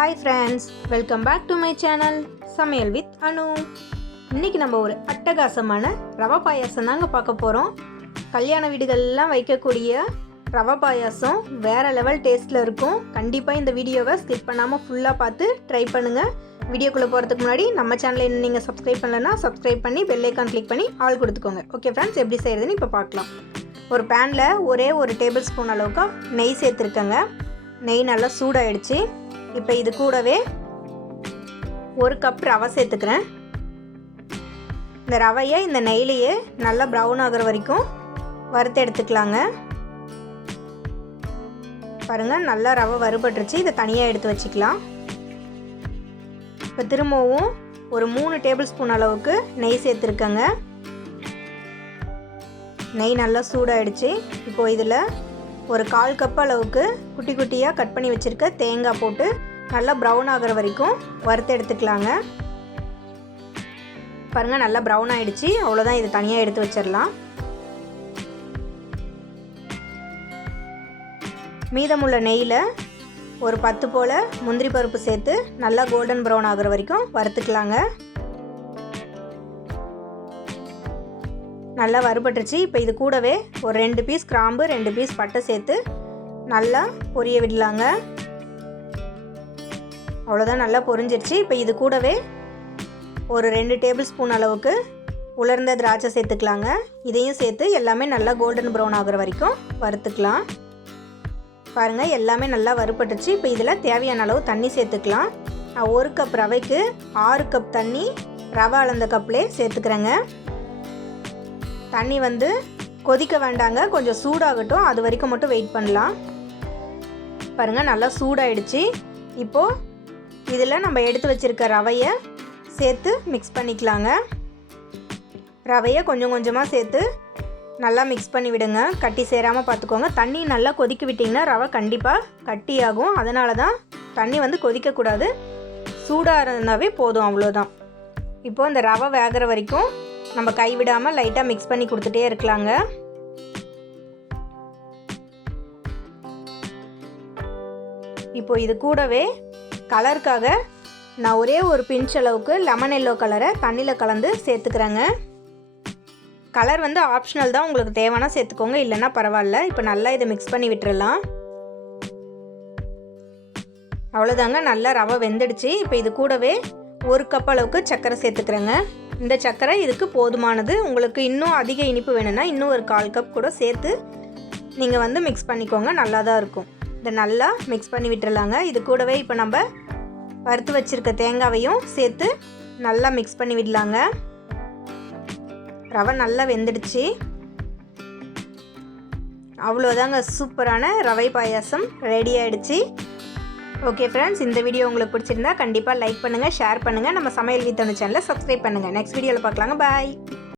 Hi friends, welcome back to my channel சமையல் with அனு. இன்னைக்கு நம்ம ஒரு அட்டகாசமான ரவா பாயாசம் தாங்க பார்க்க போகிறோம். கல்யாண வீடுகள்லாம் வைக்கக்கூடிய ரவா பாயாசம் வேறு லெவல் டேஸ்ட்டில் இருக்கும். கண்டிப்பாக இந்த வீடியோவை ஸ்கிப் பண்ணாமல் ஃபுல்லாக பார்த்து ட்ரை பண்ணுங்கள். வீடியோக்குள்ளே போகிறதுக்கு முன்னாடி நம்ம சேனலை இன்னும் நீங்கள் சப்ஸ்கிரைப் பண்ணலைன்னா சப்ஸ்கிரைப் பண்ணி பெல் ஐக்கான் கிளிக் பண்ணி ஆல் கொடுத்துக்கோங்க. ஓகே ஃப்ரெண்ட்ஸ், எப்படி செய்கிறதுன்னு இப்போ பார்க்கலாம். ஒரு பேனில் ஒரே ஒரு டேபிள் ஸ்பூன் அளவுக்கு நெய் சேர்த்துருக்கேங்க. நெய் நல்லா சூடாயிடுச்சு. இப்போ இது கூடவே ஒரு கப் ரவை சேர்த்துக்கிறேன். இந்த ரவையை இந்த நெய்லையே நல்லா ப்ரௌன் ஆகிற வரைக்கும் வறுத்து எடுத்துக்கலாங்க. பாருங்கள், நல்லா ரவை வறுபட்டுருச்சு. இதை தனியாக எடுத்து வச்சுக்கலாம். இப்போ திரும்பவும் ஒரு 3 டேபிள் ஸ்பூன் அளவுக்கு நெய் சேர்த்துருக்கேங்க. நெய் நல்லா சூடாயிடுச்சு. இப்போது இதில் ஒரு 1/4 கப் அளவுக்கு குட்டி குட்டியாக கட் பண்ணி வச்சுருக்க தேங்காய் போட்டு நல்லா ப்ரௌன் ஆகிற வரைக்கும் வறுத்து எடுத்துக்கலாங்க. பாருங்கள், நல்லா ப்ரௌன் ஆகிடுச்சு. அவ்வளோதான், இது தனியாக எடுத்து வச்சிடலாம். மீதமுள்ள நெய்யில் ஒரு 10 போல் முந்திரி பருப்பு சேர்த்து நல்லா கோல்டன் ப்ரௌன் ஆகிற வரைக்கும் வறுத்துக்கலாங்க. நல்லா வறுபட்டுருச்சு. இப்போ இது கூடவே ஒரு 2 பீஸ் கிராம்பு 2 பீஸ் பட்டை சேர்த்து நல்லா பொரிய விடலாங்க. அவ்வளோதான், நல்லா பொரிஞ்சிருச்சு. இப்போ இது கூடவே ஒரு 2 டேபிள் ஸ்பூன் அளவுக்கு உலர்ந்த திராட்சை சேர்த்துக்கலாங்க. இதையும் சேர்த்து எல்லாமே நல்லா கோல்டன் ப்ரௌன் ஆகிற வரைக்கும் வறுத்துக்கலாம். பாருங்கள், எல்லாமே நல்லா வறுபட்டுருச்சு. இப்போ இதில் தேவையான அளவு தண்ணி சேர்த்துக்கலாம். நான் 1 கப் ரவைக்கு 6 கப் தண்ணி ரவை அளந்த கப்லேயே சேர்த்துக்கிறேங்க. தண்ணி கொதிக்க வேண்டாங்க, கொஞ்சம் சூடாகட்டும். அது வரைக்கும் மட்டும் வெயிட் பண்ணலாம். பாருங்கள், நல்லா சூடாயிடுச்சு. இப்போது இதில் நம்ம எடுத்து வச்சுருக்க ரவையை சேர்த்து மிக்ஸ் பண்ணிக்கலாங்க. ரவையை கொஞ்சம் கொஞ்சமாக சேர்த்து நல்லா மிக்ஸ் பண்ணி விடுங்க. கட்டி சேராமல் பார்த்துக்கோங்க. தண்ணி நல்லா கொதிக்க விட்டிங்கன்னா ரவை கண்டிப்பாக கட்டியாகும். அதனால தான் தண்ணி கொதிக்கக்கூடாது, சூடாக இருந்தாவே போதும். அவ்வளோதான். இப்போது இந்த ரவை வேகிற வரைக்கும் நம்ம கைவிடாமல் லைட்டாக மிக்ஸ் பண்ணி கொடுத்துட்டே இருக்கலாங்க. இப்போது இது கூடவே கலருக்காக நான் ஒரே ஒரு பிஞ்ச் அளவுக்கு லெமன் எல்லோ கலரை தண்ணியில் கலந்து சேர்த்துக்கிறேங்க. கலர் ஆப்ஷனல் தான், உங்களுக்கு தேவைன்னா சேர்த்துக்கோங்க, இல்லைன்னா பரவாயில்ல. இப்போ நல்லா இதை மிக்ஸ் பண்ணி விட்டுறலாம். அவ்வளோதாங்க, நல்லா ரவை வெந்துடுச்சு. இப்போ இது கூடவே 1 கப் அளவுக்கு சர்க்கரை சேர்த்துக்கிறேங்க. இந்த சர்க்கரை இதுக்கு போதுமானது. உங்களுக்கு இன்னும் அதிக இனிப்பு வேணும்னா இன்னும் ஒரு 1/4 கப் கூட சேர்த்து நீங்கள் மிக்ஸ் பண்ணிக்கோங்க. நல்லா தான் இருக்கும். இதை நல்லா மிக்ஸ் பண்ணி விட்டுறலாங்க. இது கூடவே இப்போ நம்ம வறுத்து வச்சுருக்க தேங்காவையும் சேர்த்து நல்லா மிக்ஸ் பண்ணி விடலாங்க. ரவை நல்லா வெந்துடுச்சு. அவ்வளோதாங்க, சூப்பரான ரவை பாயாசம் ரெடி ஆகிடுச்சு. ஓகே ஃப்ரெண்ட்ஸ், இந்த வீடியோ உங்களுக்கு பிடிச்சிருந்தா கண்டிப்பாக லைக் பண்ணுங்கள், ஷேர் பண்ணுங்கள். நம்ம சமையல் வித் அனு சேனலை சப்ஸ்கிரைப் பண்ணுங்கள். நெக்ஸ்ட் வீடியோவில் பார்க்கலாங்க. பாய்.